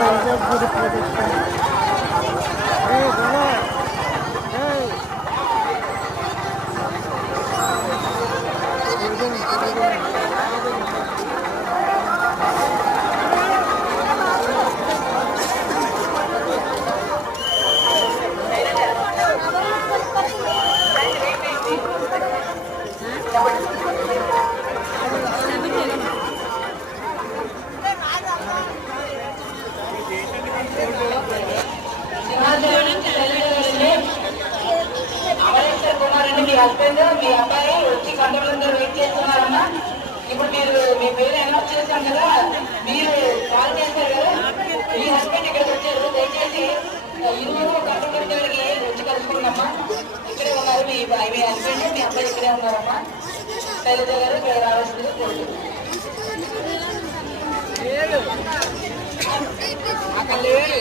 వైజాగ్ గుడి ప్రదక్షిణ. మీ హస్బెండ్ మీ అబ్బాయి వచ్చి కంట్రోల్ వెయిట్ చేస్తున్నారమ్మా. ఇప్పుడు మీరు మీ పేరు అనౌన్స్ చేశాం కదా, మీరు కాల్ చేశారు కదా, మీ హస్బెండ్ ఇక్కడికి వచ్చారు. దయచేసి ఇరువురు కంట్రోల్ దగ్గరికి వచ్చి కలుసుకుందమ్మా. ఇక్కడే ఉన్నారు మీ హస్బెండ్ మీ అబ్బాయి ఇక్కడే ఉన్నారమ్మా. శైలజ గారు ఇక్కడ రావాల్సింది కోరుతున్నాను. అక్కడ లేరు.